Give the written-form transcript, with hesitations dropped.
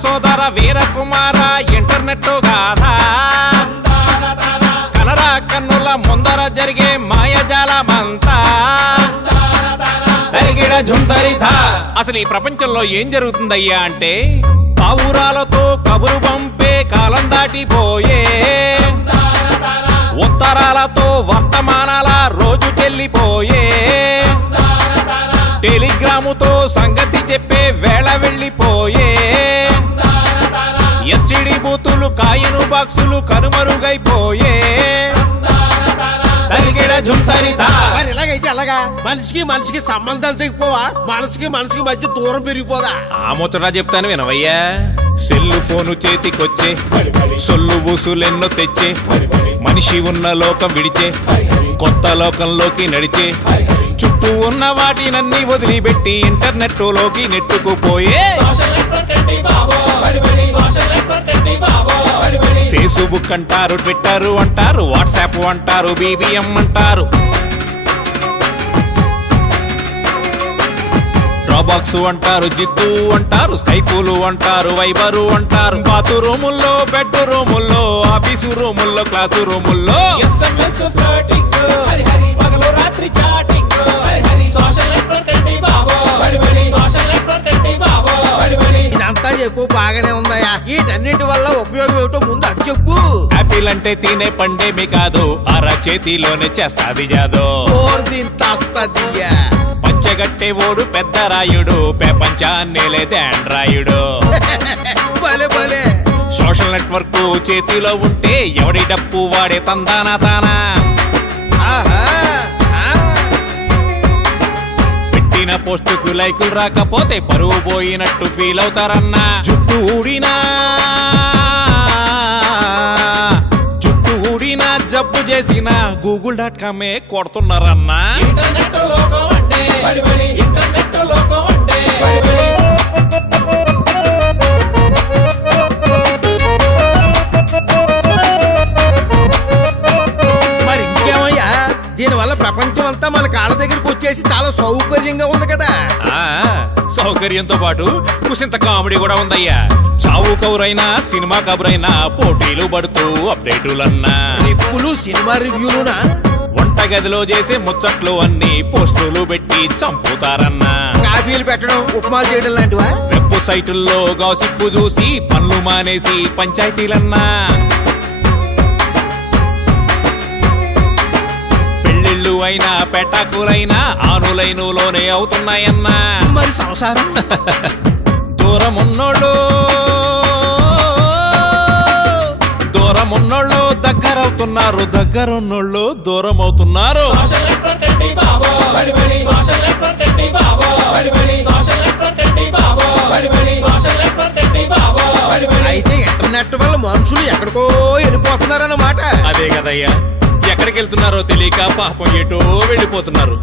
సోదర వీరకుమార ఇంటర్నెట్ గాథా కనరా కన్నుల ముందర జరిగే మాయజాలమంతా తరిగిడ జుంతరిథా. అసలు ఈ ప్రపంచంలో ఏం జరుగుతుందయ్యా అంటే పావురాలతో కబురు పంపే కాలం దాటిపోయే, ఉత్తరాలతో వర్తమానాల రోజు చెల్లిపోయే, టెలిగ్రాముతో సంగతి చెప్పే వేళ వెళ్ళిపోయే, ఎస్టిడి బూతులు కాయను బాక్సులు కనుమరుగైపోయే. ఇలాగైతే ఎలాగా మనిషికి మనిషికి సంబంధాలు తెగిపోవా, మనసుకి మనసుకి మధ్య దూరం పెరిగిపోదా? ఆ ముచ్చటా చెప్తాను వినవయ్యా. సెల్లు ఫోను చేతికొచ్చే సొల్లు బూసులెన్నో తెచ్చే, మనిషి ఉన్న లోకం విడిచే కొత్త లోకంలోకి నడిచే, చుట్టూ ఉన్న వాటినన్నీ వదిలిపెట్టి ఇంటర్నెట్ లోకి నెట్టుకుపోయే. ఫేస్బుక్ అంటారు, ట్విట్టర్ అంటారు, వాట్సాప్ అంటారు, BBM అంటారు, డ్రాబాక్స్ అంటారు, జిద్దు అంటారు, స్కైపులు అంటారు, వైబరు అంటారు, బాతు రూముల్లో, బెడ్ రూముల్లో, ఆఫీసు రూముల్లో, క్లాసు రూముల్లో SMS ఫ్లోటింగ్, పగలు రాత్రి చాటింగ్, సోషల్ నెట్వర్క్ అంటే బాబో, సోషల్ నెట్వర్క్ అంటే బాబో. ఇదంతా చెప్పు బాగానే ఉందయ్యా, వీటన్నిటి వల్ల ఉపయోగం ఏమిటో ముందు అది చెప్పు. యాపిల్ అంటే తినే పండేమి కాదు, అర చేతిలోనే చేస్తాది జాదో. పంచగట్టే ఓడు పెద్ద రాయుడు, ప్రపంచాన్నే లేదే ఆండ్రాయుడు. సోషల్ నెట్వర్క్ చేతిలో ఉంటే ఎవడి డప్పు వాడే తందానా తానా. పెట్టిన పోస్టుకు లైకులు రాకపోతే పరువు పోయినట్టు ఫీల్ అవుతారన్నా. జుట్టు ఊడినా జబ్బు చేసిన google.com కొడుతున్నారన్నా. మరి ఇంకేమయ్యా, దీనివల్ల ప్రపంచం అంతా మన కాళ్ళ దగ్గరికి వచ్చేసి చాలా సౌకర్యంగా ఉంది కదా. సౌకర్యంతో పాటు కుసింత కామెడీ కూడా ఉందయ్యా. చావు కబురైనా సినిమా కబురైనా పోటీలు పడుతూ అప్డేటులన్నా, రిప్పులు సినిమా రివ్యూలునా, వంటగదిలో చేసే ముచ్చట్లు అన్ని పోస్టులు పెట్టి చంపుతారన్నా. కాఫీలు పెట్టడం, ఉప్మాలు చేయడం లాంటివా? వెబ్ సైటుల్లో గాసిప్పు చూసి పనులు మానేసి పంచాయతీలన్నా. పెళ్లిళ్ళు అయినా పెటాకులైనా ఆనులైనులోనే అవుతున్నాయన్నా. మరి సంసారం దూరమున్నోళ్ళు దగ్గరవుతున్నారు, దగ్గరున్నోళ్ళు దూరం అవుతున్నారు. అయితే ఇంటర్నెట్ వల్ల మనుషులు ఎక్కడికో వెళ్ళిపోతున్నారన్నమాట. అదే కదయ్యా, ఎక్కడికి వెళ్తున్నారో తెలియక పాపం ఎటో వెళ్ళిపోతున్నారు.